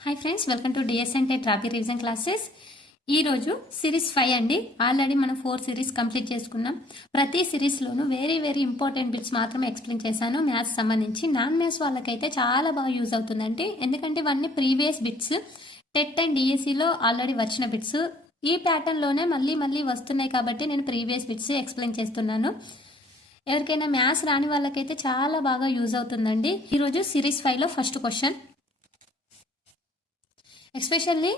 Hi friends, welcome to డిఎస్ఎన్టే ట్రాఫిక్ revision classes. ఈరోజు సిరీస్ 5 అండి. ఆల్రెడీ మనం 4 సిరీస్ కంప్లీట్ చేసుకున్నాం. ప్రతి సిరీస్లోనూ వెరీ ఇంపార్టెంట్ బిట్స్ మాత్రమే ఎక్స్ప్లెయిన్ చేశాను మ్యాథ్స్ సంబంధించి. నాన్ మ్యాథ్స్ వాళ్ళకైతే చాలా బాగా యూజ్ అవుతుందండి. ఎందుకంటే ఇవన్నీ ప్రీవియస్ బిట్స్, టెట్ అండ్ డిఎస్సిలో ఆల్రెడీ వచ్చిన బిట్స్ ఈ ప్యాటర్న్లోనే మళ్ళీ వస్తున్నాయి కాబట్టి నేను ప్రీవియస్ బిట్స్ ఎక్స్ప్లెయిన్ చేస్తున్నాను. ఎవరికైనా మ్యాథ్స్ రాని వాళ్ళకైతే చాలా బాగా యూజ్ అవుతుందండి. ఈరోజు సిరీస్ 5లో first question. Especially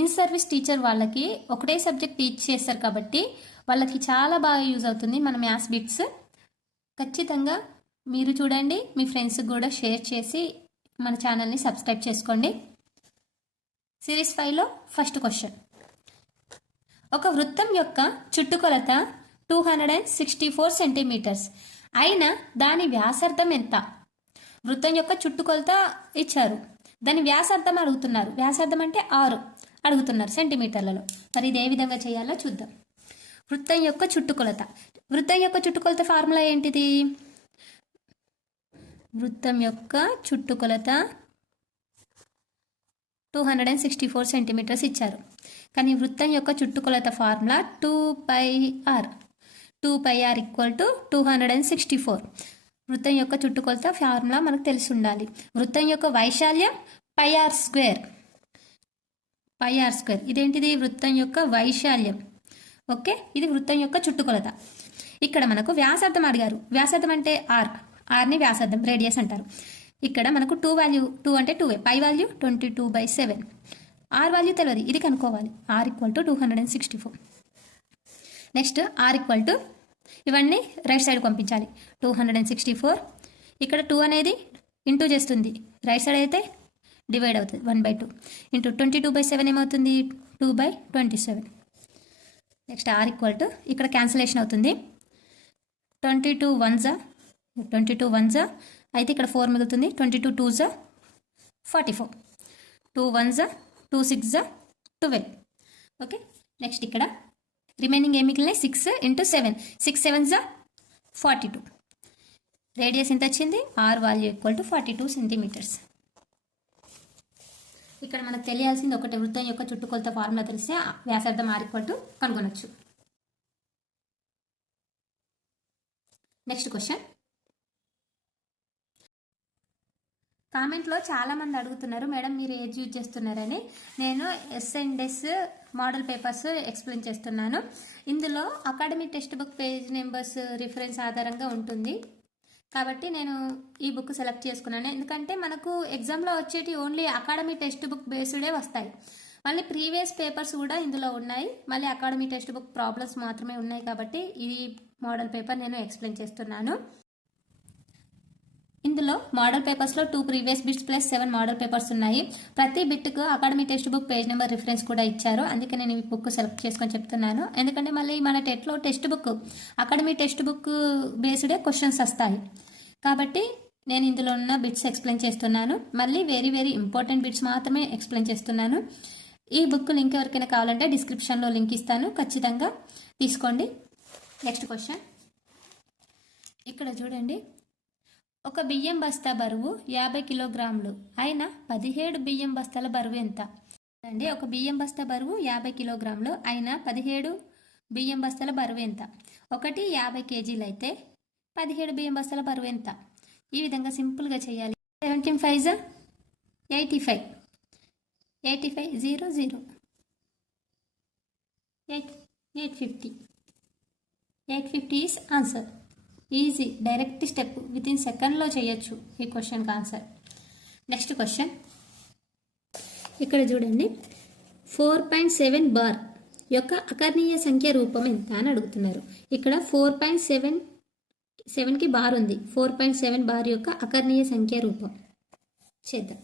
in service teacher వాళ్ళకి ఒకటే సబ్జెక్ట్ టీచ్ చేస్తారు కాబట్టి వాళ్ళకి చాలా బాగా యూజ్ అవుతుంది మన మ్యాథ్స్ బిట్స్. ఖచ్చితంగా మీరు చూడండి, మీ ఫ్రెండ్స్కి కూడా షేర్ చేసి మన ఛానల్ని సబ్స్క్రైబ్ చేసుకోండి. సిరీస్ 5లో ఫస్ట్ క్వశ్చన్. ఒక వృత్తం యొక్క చుట్టుకొలత 264 సెంటీమీటర్స్ అయినా దాని వ్యాసార్థం ఎంత? వృత్తం యొక్క చుట్టుకొలత ఇచ్చారు, దాని వ్యాసార్థం అడుగుతున్నారు. వ్యాసార్థం అంటే 6 అడుగుతున్నారు సెంటీమీటర్లలో. మరి ఇది ఏ విధంగా చేయాలో చూద్దాం. వృత్తం యొక్క చుట్టుకొలత ఫార్ములా ఏంటిది? వృత్తం యొక్క చుట్టుకొలత 264 సెంటీమీటర్స్ ఇచ్చారు, కానీ వృత్తం యొక్క చుట్టుకొలత ఫార్ములా 2πr. 2πr = 264. వృత్తం యొక్క చుట్టుకొలత ఫార్ములా మనకు తెలిసి ఉండాలి. వృత్తం యొక్క వైశాల్యం πr². ఇదేంటిది? వృత్తం యొక్క వైశాల్యం. ఓకే, ఇది వృత్తం యొక్క చుట్టుకొలత. ఇక్కడ మనకు వ్యాసార్థం అడిగారు. వ్యాసార్థం అంటే ఆర్ని వ్యాసార్థం, రేడియస్ అంటారు. ఇక్కడ మనకు 2 అంటే 2, పై వాల్యూ 22/7. ఆర్ వాల్యూ తెలియదు, ఇది కనుక్కోవాలి. r = 264. నెక్స్ట్ r = ఇవన్నీ రైట్ సైడ్ పంపించాలి. 264. ఇక్కడ 2 అనేది ఇంటూ చేస్తుంది, రైట్ సైడ్ అయితే డివైడ్ అవుతుంది 1/2. ఇంటూ 22/7 ఏమవుతుంది? 2/27. నెక్స్ట్ r = ఇక్కడ క్యాన్సిలేషన్ అవుతుంది. 22 1s అయితే ఇక్కడ 4 మిగులుతుంది. 22 2s 44. 2 1s 2 6s 12. Okay, next ఇక్కడ రిమైనింగ్ ఏం మిగిలినాయి? 6 × 7. 6 7s 42. రేడియస్ ఎంత వచ్చింది? r value = 42 centimetres. ఇక్కడ మనకు తెలియాల్సింది ఒకటి, వృత్తం యొక్క చుట్టుకొలత ఫార్ములా తెలిస్తే వ్యాసార్థం r = కనుగొనొచ్చు. Next question. కామెంట్లో చాలామంది అడుగుతున్నారు, మేడం మీరు ఏది యూజ్ చేస్తున్నారని. నేను ఎస్&ఎస్ మోడల్ పేపర్స్ ఎక్స్ప్లెయిన్ చేస్తున్నాను. ఇందులో academic text book page numbers reference ఆధారంగా ఉంటుంది కాబట్టి నేను ఈ బుక్ సెలెక్ట్ చేసుకున్నాను. ఎందుకంటే మనకు ఎగ్జామ్లో వచ్చేటి ఓన్లీ అకాడమిక్ టెక్స్ట్ బుక్ బేస్డే వస్తాయి. మళ్ళీ ప్రీవియస్ పేపర్స్ కూడా ఇందులో ఉన్నాయి, మళ్ళీ అకాడమిక్ టెక్స్ట్ బుక్ ప్రాబ్లమ్స్ మాత్రమే ఉన్నాయి కాబట్టి ఈ మోడల్ పేపర్ నేను ఎక్స్ప్లెయిన్ చేస్తున్నాను. ఇందులో మోడల్ పేపర్స్లో 2 previous bits plus 7 model papers ఉన్నాయి. ప్రతి బిట్కు academic text book page number reference కూడా ఇచ్చారు. అందుకే నేను ఈ బుక్ సెలెక్ట్ చేసుకొని చెప్తున్నాను. ఎందుకంటే మళ్ళీ మన టెట్లో text book academic text book బేస్డే క్వశ్చన్స్ వస్తాయి కాబట్టి నేను ఇందులో ఉన్న బిట్స్ ఎక్స్ప్లెయిన్ చేస్తున్నాను. మళ్ళీ వెరీ ఇంపార్టెంట్ బిట్స్ మాత్రమే ఎక్స్ప్లెయిన్ చేస్తున్నాను. ఈ బుక్ లింక్ ఎవరికైనా కావాలంటే డిస్క్రిప్షన్లో లింక్ ఇస్తాను, ఖచ్చితంగా తీసుకోండి. Next question. ఇక్కడ చూడండి, ఒక బియ్యం బస్తా బరువు 50 కిలోగ్రాములు అయినా 17 బియ్యం బస్తాల బరువు ఎంత? అండి, ఒక బియ్యం బస్తా బరువు 50 కిలోగ్రాములు అయినా 17 బియ్యం బస్తాల బరువు ఎంత? ఒకటి 50 కేజీలు అయితే 17 బియ్యం బస్తాల బరువు ఎంత? ఈ విధంగా సింపుల్గా చేయాలి. 17 5 85. 85 0 0 850. 850 is answer. Easy, direct step, with in సెకండ్లో చేయొచ్చు ఈ క్వశ్చన్కి ఆన్సర్. Next question. ఇక్కడ చూడండి, 4.7 బార్ యొక్క అకర్ణీయ సంఖ్య రూపం ఎంత అని అడుగుతున్నారు. ఇక్కడ 4.7కి బార్ ఉంది. 4.7 బార్ యొక్క అకర్ణీయ సంఖ్య రూపం చేద్దాం.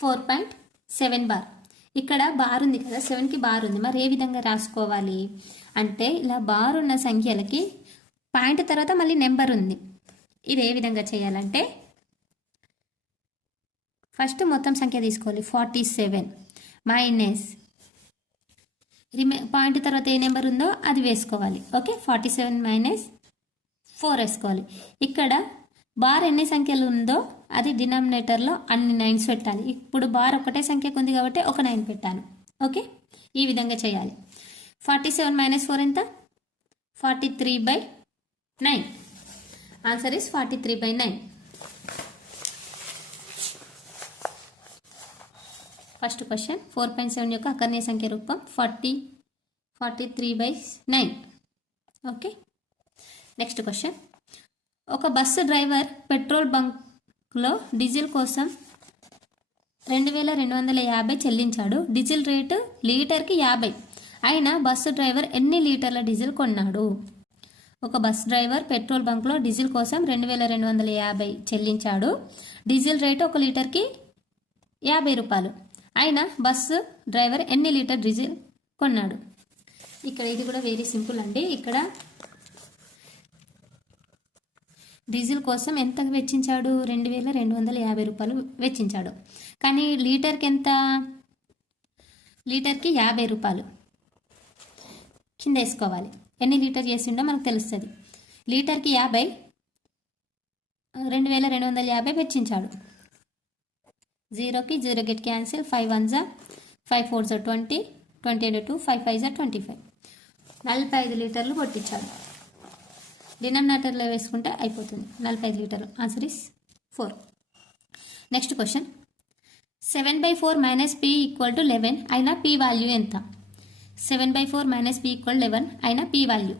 4.7 బార్, ఇక్కడ బార్ ఉంది కదా, 7కి బార్ ఉంది. మరి ఏ విధంగా రాసుకోవాలి అంటే, ఇలా బార్ ఉన్న సంఖ్యలకి పాయింట్ తర్వాత మళ్ళీ నెంబర్ ఉంది. ఇది ఏ విధంగా చేయాలంటే, ఫస్ట్ మొత్తం సంఖ్య తీసుకోవాలి. 47 మైనస్ పాయింట్ తర్వాత ఏ నెంబర్ ఉందో అది వేసుకోవాలి. ఓకే, 47 - 4 వేసుకోవాలి. ఇక్కడ బార్ ఎన్ని సంఖ్యలు ఉందో అది డినామినేటర్లో అన్ని 9s పెట్టాలి. ఇప్పుడు బార్ ఒకటే సంఖ్యకు ఉంది కాబట్టి ఒక 9 పెట్టాను. ఓకే, ఈ విధంగా చేయాలి. 47 - 4 ఎంత? 43/9. Answer is 43/9. ఫస్ట్ క్వశ్చన్ 4.7 యొక్క అకర్ణీయ సంఖ్య రూపం 43/9. Okay, next question. ఒక బస్సు డ్రైవర్ పెట్రోల్ బంక్లో డీజిల్ కోసం 2250 చెల్లించాడు. డీజిల్ రేటు లీటర్కి 50. అయినా బస్సు డ్రైవర్ ఎన్ని లీటర్ల డీజిల్ కొన్నాడు? ఒక బస్ డ్రైవర్ పెట్రోల్ బంక్లో డీజిల్ కోసం 2250 చెల్లించాడు. డీజిల్ రేటు 1 లీటర్కి 50 రూపాయలు. అయినా బస్సు డ్రైవర్ ఎన్ని లీటర్ డీజిల్ కొన్నాడు? ఇక్కడ ఇది కూడా వెరీ సింపుల్ అండి. ఇక్కడ డీజిల్ కోసం ఎంత వెచ్చించాడు? 2250 రూపాయలు వెచ్చించాడు. కానీ లీటర్కి ఎంత? లీటర్కి 50 రూపాయలు కింద వేసుకోవాలి. ఎన్ని లీటర్ చేసిండో మనకు తెలుస్తుంది. లీటర్కి 50, 2250 వెచ్చించాడు. 0కి 0 గెట్ క్యాన్సిల్. 5 1 5 4 20, 20 × 2 5 5 25. 45 లీటర్లు కొట్టించాడు. డినామినేటర్లో వేసుకుంటే అయిపోతుంది. 45 లీటర్లు. Answer is 4. Next question. 7/4 - p = 11. అయినా p వాల్యూ ఎంత? 7/4 - p = 11. అయినా p value.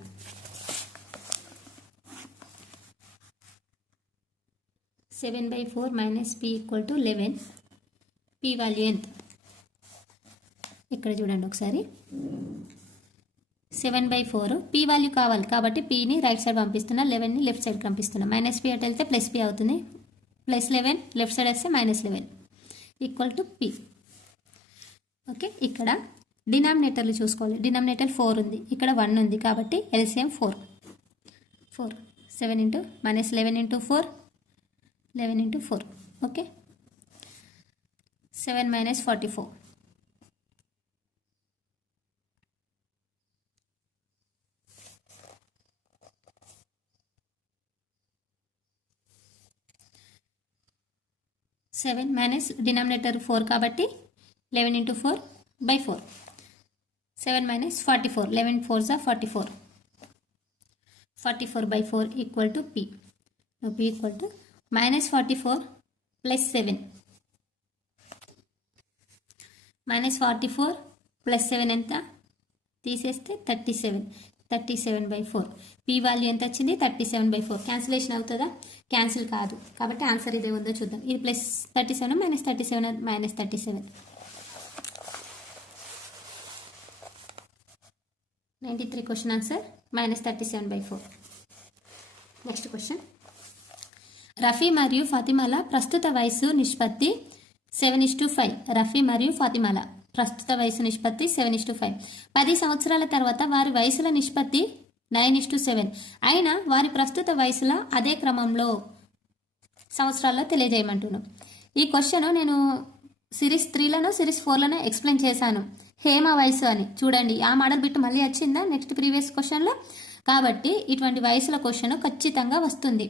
p = 11. p value ఎంత? ఇక్కడ చూడండి ఒకసారి. 7/4 p వాల్యూ కావాలి కాబట్టి pని రైట్ సైడ్ పంపిస్తున్నా, 11ని లెఫ్ట్ సైడ్ పంపిస్తున్నా. -p అటు వెళ్తే +p అవుతుంది. +11 లెఫ్ట్ సైడ్ వస్తే -11 = p. ఓకే, ఇక్కడ డినామినేటర్లు చూసుకోవాలి. డినామినేటర్ 4 ఉంది, ఇక్కడ 1 ఉంది కాబట్టి LCM 4. 7 × -11 × 4 11 × 4. ఓకే, 7 - 44. 7 - డినామినేటర్ 4 కాబట్టి 11 × 4/4. 7 - 44. 11 4s are 44. 44/4 = p. Now p = -44 + 7. -44 + 7 ఎంత? తీసేస్తే 37. 37/4. p వాల్యూ ఎంత వచ్చింది? 37/4. క్యాన్సిలేషన్ అవుతుందా? క్యాన్సిల్ కాదు. కాబట్టి ఆన్సర్ ఇదే ఉందో చూద్దాం. ఇది +37 -37 -37. 93 question answer -37/4. Next question. Rafi మరియు ఫాతిమాల ప్రస్తుత వయసు నిష్పత్తి 7:5. రఫీ మరియు ఫాతిమాల ప్రస్తుత వయసు నిష్పత్తి 7:5. 10 సంవత్సరాల తర్వాత వారి వయసుల నిష్పత్తి 9:7. అయినా వారి ప్రస్తుత వయసుల అదే క్రమంలో సంవత్సరాల్లో తెలియజేయమంటున్నాం. ఈ క్వశ్చన్ నేను సిరీస్ 3లోనో సిరీస్ 4లోనో ఎక్స్ప్లెయిన్ చేశాను. హేమ వయసు అని చూడండి. ఆ మోడల్ బిట్ మళ్ళీ వచ్చిందా నెక్స్ట్ ప్రీవియస్ క్వశ్చన్లో? కాబట్టి ఇటువంటి వయసుల క్వశ్చన్ ఖచ్చితంగా వస్తుంది.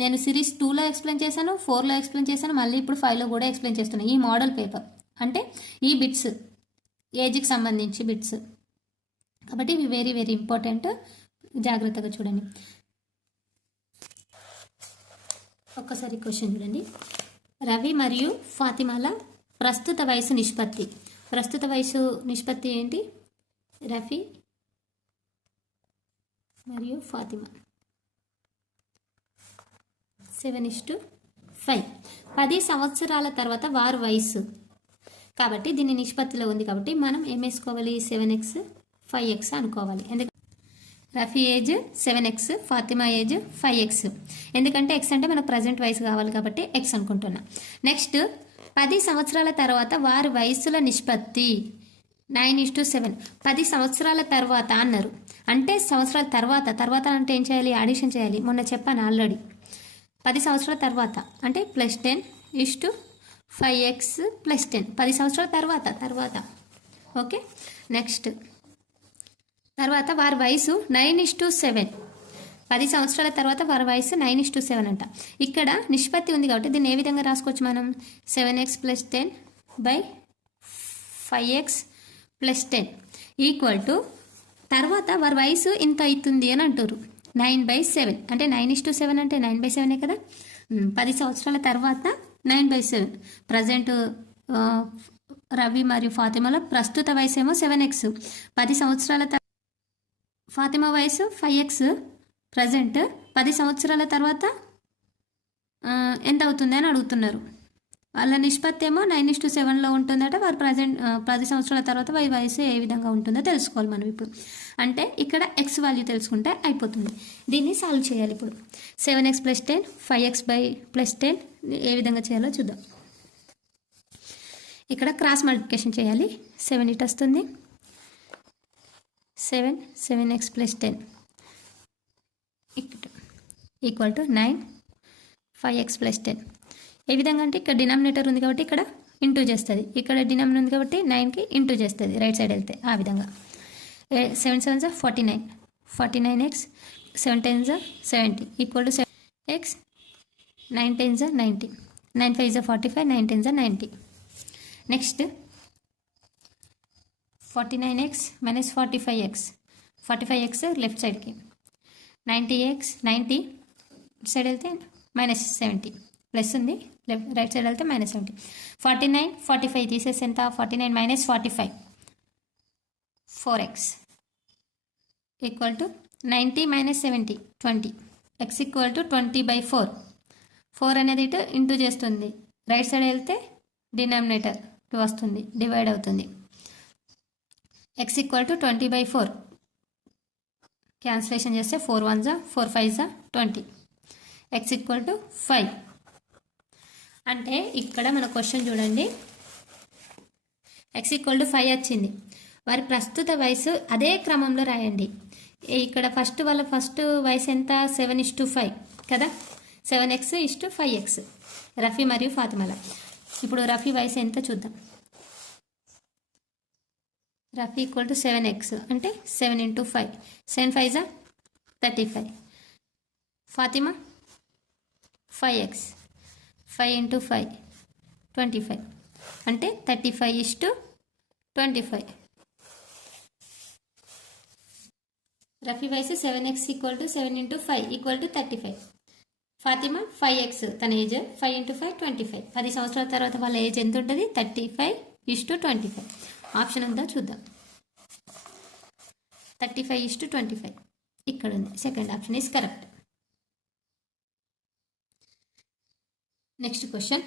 నేను సిరీస్ 2లో ఎక్స్ప్లెయిన్ చేశాను, 4లో ఎక్స్ప్లెయిన్ చేశాను, మళ్ళీ ఇప్పుడు 5లో కూడా ఎక్స్ప్లెయిన్ చేస్తున్నాను. ఈ మోడల్ పేపర్ అంటే ఈ బిట్స్ ఏజ్కి సంబంధించి బిట్స్ కాబట్టి ఇవి వెరీ వెరీ ఇంపార్టెంట్. జాగ్రత్తగా చూడండి. ఒక్కసారి క్వశ్చన్ చూడండి. రవి మరియు ఫాతిమాల ప్రస్తుత వయసు నిష్పత్తి. ప్రస్తుత వయసు నిష్పత్తి ఏంటి? రఫీ మరియు ఫాతిమా 7:5. 10 సంవత్సరాల తర్వాత వారి వయసు కాబట్టి దీని నిష్పత్తిలో ఉంది కాబట్టి మనం ఏం వేసుకోవాలి? 7x 5x అనుకోవాలి. ఎందుకంటే Rafi age 7x, Fatima age 5x. ఎందుకంటే x అంటే మనకు ప్రజెంట్ వయసు కావాలి కాబట్టి x అనుకుంటున్నా. నెక్స్ట్ 10 సంవత్సరాల తర్వాత వారి వయసుల నిష్పత్తి 9:7. 10 సంవత్సరాల తర్వాత అన్నారు అంటే సంవత్సరాల తర్వాత అంటే ఏం చేయాలి? అడిషన్ చేయాలి. మొన్న చెప్పాను ఆల్రెడీ. 10 సంవత్సరాల తర్వాత అంటే +10:5x +10. 10 సంవత్సరాల తర్వాత. ఓకే, నెక్స్ట్ తర్వాత వారి వయసు 9:7. 10 సంవత్సరాల తర్వాత వారి వయసు 9:7 అంట. ఇక్కడ నిష్పత్తి ఉంది కాబట్టి దీన్ని ఏ విధంగా రాసుకోవచ్చు మనం? 7x + 10 by 5x + 10 equal to తర్వాత వారి వయసు ఇంత అవుతుంది అని అంటారు. 9/7 అంటే 9:7 అంటే 9/7 కదా. 10 సంవత్సరాల తర్వాత 9/7. ప్రజెంట్ రవి మరియు ఫాతిమాల ప్రస్తుత వయసు ఏమో 7x. 10 సంవత్సరాల ఫాతిమా వయసు 5x. ప్రజెంట్ 10 సంవత్సరాల తర్వాత ఎంత అవుతుంది అని అడుగుతున్నారు. వాళ్ళ నిష్పత్తి ఏమో 9:7లో ఉంటుందట. వారు ప్రజెంట్ 10 సంవత్సరాల తర్వాత వారి వయసు ఏ విధంగా ఉంటుందో తెలుసుకోవాలి మనం ఇప్పుడు. అంటే ఇక్కడ ఎక్స్ వాల్యూ తెలుసుకుంటే అయిపోతుంది. దీన్ని సాల్వ్ చేయాలి ఇప్పుడు. 7x + 10 5x + 10 ఏ విధంగా చేయాలో చూద్దాం. ఇక్కడ క్రాస్ మల్టిప్లికేషన్ చేయాలి. 7 ఇటు వస్తుంది. 7x + 10 equal to 9 5x + 10. ఏ విధంగా అంటే ఇక్కడ డినామినేటర్ ఉంది కాబట్టి ఇక్కడ ఇంటూ చేస్తుంది, ఇక్కడ డినామినేటర్ ఉంది కాబట్టి 9కి ఇంటూ చేస్తుంది రైట్ సైడ్ వెళ్తే. ఆ విధంగా 7 7 49 49x 7 10 70 equal to 7x 9 10 90 9 5 45 9 10 90. Next 49x - 45x left సైడ్కి 90x 90 సైడ్ వెళ్తే -70 ప్లస్ ఉంది, రైట్ సైడ్ వెళ్తే -70. 49 45 తీసేసి ఎంత? 49 - 45 4x equal to 90 - 70 20 x equal to 20/4. 4 అనేది ఇటు ఇంటూ చేస్తుంది, రైట్ సైడ్ వెళ్తే డినామినేటర్ 2 వస్తుంది, డివైడ్ అవుతుంది. x ఈక్వల్ టు 20/4 క్యాన్సిలేషన్ చేస్తే 4 1 4 5 20 x ఈక్వల్ టు 5. అంటే ఇక్కడ మన క్వశ్చన్ చూడండి, x ఈక్వల్ టు 5 వచ్చింది. వారి ప్రస్తుత వయసు అదే క్రమంలో రాయండి. ఇక్కడ వాళ్ళ ఫస్ట్ వయసు ఎంత? 7:5 కదా. 7x = 5x రఫీ మరియు ఫాతిమాల. ఇప్పుడు రఫీ వయసు ఎంత చూద్దాం. రఫీ ఈక్వల్ టు 7x అంటే 7 × 5 7 5 35. ఫాతిమా 5x 5 × 5 25 అంటే 35:25. రఫీ వయసు 7x = 7 × 5 = 35. ఫాతిమా 5x తన ఏజ్ 5 × 5 25. 10 సంవత్సరాల తర్వాత వాళ్ళ ఏజ్ ఎంత ఉంటుంది? 35:25. ఆప్షన్ ఉందా చూద్దాం. 35:25 ఇక్కడ ఉంది. Second option is correct. Next question.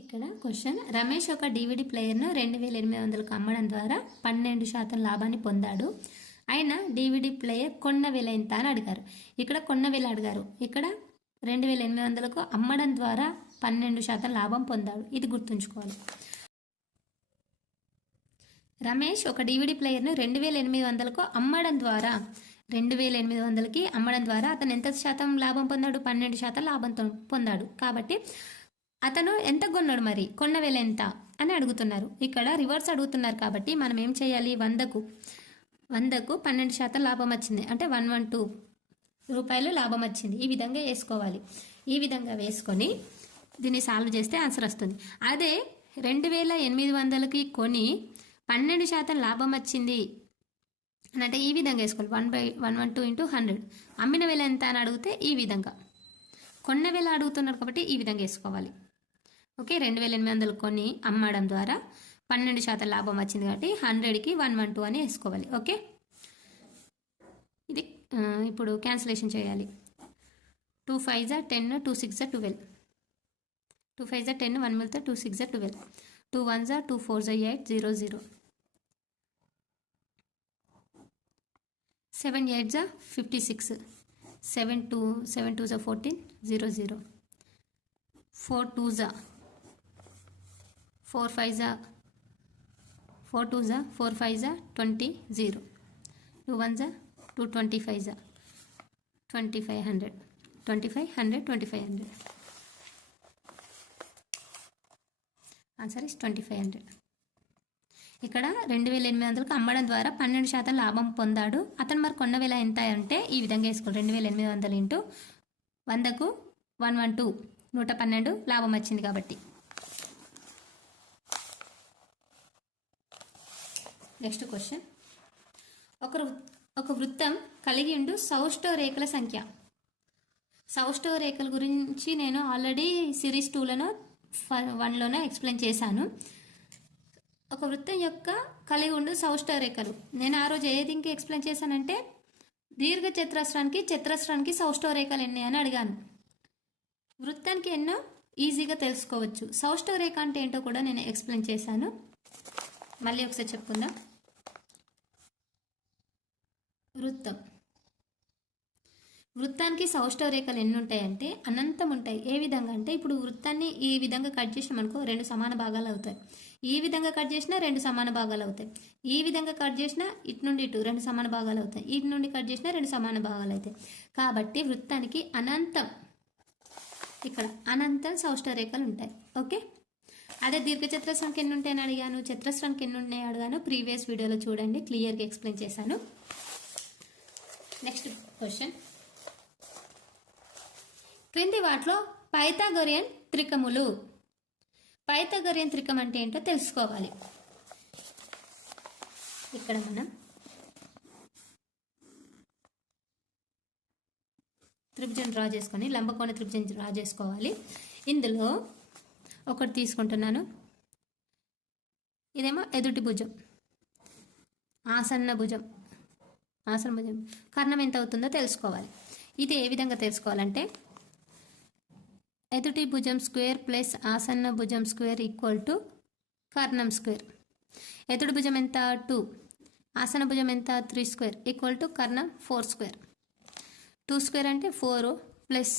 ఇక్కడ క్వశ్చన్, రమేష్ ఒక DVD ప్లేయర్ను 2800కు అమ్మడం ద్వారా 12% లాభాన్ని పొందాడు. ఆయన DVD ప్లేయర్ కొన్న వెల ఎంత అని అడిగారు. ఇక్కడ కొన్న వెల అడిగారు, ఇక్కడ 2800కు అమ్మడం ద్వారా 12% లాభం పొందాడు. ఇది గుర్తుంచుకోవాలి. రమేష్ ఒక DVD ప్లేయర్ను 2800కు అమ్మడం ద్వారా 2800కి అమ్మడం ద్వారా అతను ఎంత శాతం లాభం పొందాడు? 12% లాభం పొందాడు. కాబట్టి అతను ఎంత కొన్నాడు, మరి కొన్న వెల ఎంత అని అడుగుతున్నారు. ఇక్కడ రివర్స్ అడుగుతున్నారు కాబట్టి మనం ఏం చేయాలి? 100కు 12% లాభం వచ్చింది అంటే 112 రూపాయలు లాభం వచ్చింది. ఈ విధంగా వేసుకోవాలి. ఈ విధంగా వేసుకొని దీన్ని సాల్వ్ చేస్తే ఆన్సర్ వస్తుంది. అదే 2800కి కొని 12% లాభం వచ్చింది అని అంటే ఈ విధంగా వేసుకోవాలి. 1/112 × 100. అమ్మిన వెల ఎంత అని అడిగితే ఈ విధంగా, కొన్న వెల అడుగుతున్నారు కాబట్టి ఈ విధంగా వేసుకోవాలి. ఓకే, 2800 కొని అమ్మడం ద్వారా 12% లాభం వచ్చింది కాబట్టి 100కి 112 అని వేసుకోవాలి. ఓకే, ఇది ఇప్పుడు క్యాన్సిలేషన్ చేయాలి. 2 5 10 2 6 12 2 5 10 1 మిగిలితే 2 6 12 2 1 2 4 8 0 0 7 8 56 7 2 14 0 0 4 2 4 5 4 2 4 5 20 0 2 1 2 25 2500 2500 2500 ఆన్సర్ ఇస్ 2500. ఇక్కడ 2800కు అమ్మడం ద్వారా 12% లాభం పొందాడు. అతను మరి కొన్న వేల ఎంత అంటే ఈ విధంగా వేసుకోండి. 2800 ఇంటూ 100కు 112 112 లాభం వచ్చింది కాబట్టి. నెక్స్ట్ క్వశ్చన్, ఒక వృత్తం కలిగి ఉండు సౌష్ఠవ రేఖల సంఖ్య. సౌష్ఠవ రేఖల గురించి నేను ఆల్రెడీ సిరీస్ 2లోనో 1లోనో ఎక్స్ప్లెయిన్ చేశాను. ఒక వృత్తం యొక్క కలిగి ఉండు సౌష్ఠవ రేఖలు నేను ఆ రోజు ఏది ఇంకా ఎక్స్ప్లెయిన్ చేశానంటే దీర్ఘ చతురస్రానికి సౌష్ఠవ రేఖలు ఎన్ని అని అడిగాను. వృత్తానికి ఎన్నో ఈజీగా తెలుసుకోవచ్చు. సౌష్ఠవ రేఖ అంటే ఏంటో కూడా నేను ఎక్స్ప్లెయిన్ చేశాను. మళ్ళీ ఒకసారి చెప్పుకుందాం. వృత్తానికి సౌష్ఠవ రేఖలు ఎన్ని ఉంటాయంటే అనంతం ఉంటాయి. ఏ విధంగా అంటే ఇప్పుడు వృత్తాన్ని ఈ విధంగా కట్ చేసినామనుకో 2 సమాన భాగాలు అవుతాయి. ఈ విధంగా కట్ చేసినా 2 సమాన భాగాలు అవుతాయి. ఈ విధంగా కట్ చేసినా ఇటు నుండి ఇటు 2 సమాన భాగాలు అవుతాయి. ఇటు నుండి కట్ చేసినా 2 సమాన భాగాలు అవుతాయి. కాబట్టి వృత్తానికి ఇక్కడ అనంతం సౌష్ఠవ రేఖలు ఉంటాయి. ఓకే, అదే దీర్ఘచతురస్రానికి ఎన్ని ఉంటాయని అడిగాను, చతురస్రానికి ఎన్ని ఉన్నాయి అడిగాను. ప్రీవియస్ వీడియోలో చూడండి, క్లియర్గా ఎక్స్ప్లెయిన్ చేశాను. నెక్స్ట్ క్వశ్చన్, క్రింది వాటిలో పైథాగోరియన్ త్రికములు. పైథాగోరియన్ త్రికం అంటే ఏంటో తెలుసుకోవాలి. ఇక్కడ మనం త్రిభుజం డ్రా చేసుకొని లంబకోణ త్రిభుజం డ్రా చేసుకోవాలి. ఇందులో ఒకటి తీసుకుంటున్నాను. ఇదేమో ఎదుటి భుజం, ఆసన్న భుజం. కర్ణం ఎంత అవుతుందో తెలుసుకోవాలి. ఇది ఏ విధంగా తెలుసుకోవాలంటే ఎదుటి భుజం స్క్వేర్ ప్లస్ ఆసన్న భుజం స్క్వేర్ ఈక్వల్ టు కర్ణం స్క్వేర్. ఎదుటి భుజం ఎంత 2, ఆసన్న భుజం ఎంత 3 స్క్వేర్ ఈక్వల్ టు కర్ణం 4 స్క్వేర్. 2 స్క్వేర్ అంటే 4 ప్లస్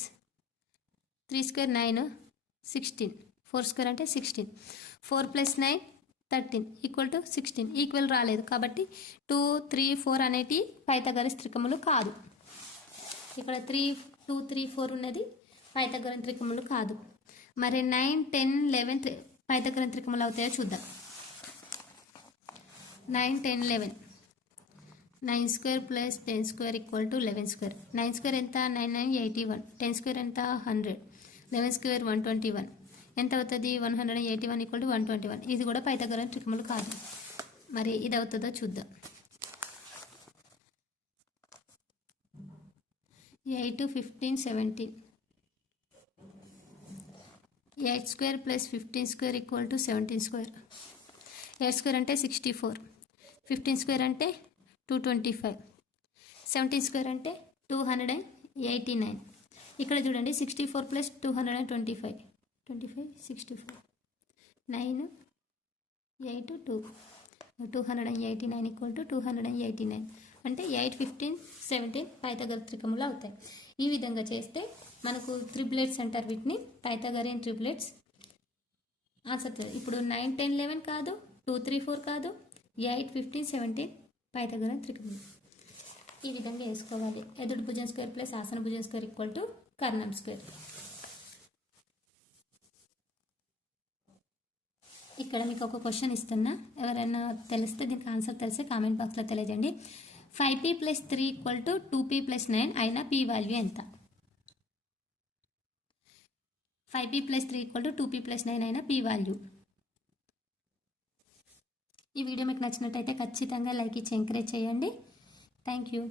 3 స్క్వేర్ 9 16. 4 స్క్వేర్ అంటే 16. 4 ప్లస్ 9 13 ఈక్వల్ టు 16. ఈక్వల్ రాలేదు కాబట్టి 2, 3, 4 అనేటి పైథాగోరస్ త్రికములు కాదు. ఇక్కడ 3, 2, 3, 4 ఉన్నది పైథాగోరస్ త్రికములు కాదు. మరి 9, 10, 11 పైథాగోరస్ త్రికములు అవుతాయో చూద్దాం. 9, 10, 11. 9 square plus 10 square equal to 11 square. 9 square ఎంత 9, 9, 81. 10 స్క్వేర్ ఎంత 100. 11 స్క్వేర్ 121. ఎంత అవుతుంది 181 ఈక్వల్ టు 121. ఇది కూడా పైథాగోరస్ త్రికములు కాదు. మరి ఇది అవుతుందో చూద్దాం. 8, 15, 17. 8 square plus 15 square equal to 17 square. 8 square అంటే 64. 15 స్క్వేర్ అంటే 225. 17 స్క్వేర్ అంటే 289. ఇక్కడ చూడండి 64 ప్లస్ 225. 25, 64. 9, 8, 2. 289 equal to 289. అంటే 8, 15, 17 పైథాగోరస్ త్రికములు అవుతాయి. ఈ విధంగా చేస్తే మనకు త్రిబులెట్స్ అంటారు వీటిని, పైథాగోరియన్ త్రిబులెట్స్. ఆన్సర్ ఇప్పుడు 9, 10, 11 కాదు, 2, 3, 4 కాదు, 8, 15, 17 పైథాగోరియన్ త్రికములు. ఈ విధంగా వేసుకోవాలి. ఎదుటి భుజం స్క్వేర్ ప్లస్ ఆసన భుజం స్క్వేర్ ఈక్వల్ టు కర్ణం స్క్వేర్. ఇక్కడ మీకు ఒక క్వశ్చన్ ఇస్తున్నా, ఎవరైనా తెలిస్తే దీనికి ఆన్సర్ తెలిస్తే కామెంట్ బాక్స్లో తెలియజేయండి. 5p + 3 = 2p + 9 అయిన p వాల్యూ ఎంత? 5p + 3 = 2p + 9 అయిన p వాల్యూ. ఈ వీడియో మీకు నచ్చినట్టయితే ఖచ్చితంగా లైక్ ఇచ్చి ఎంకరేజ్ చేయండి. Thank you.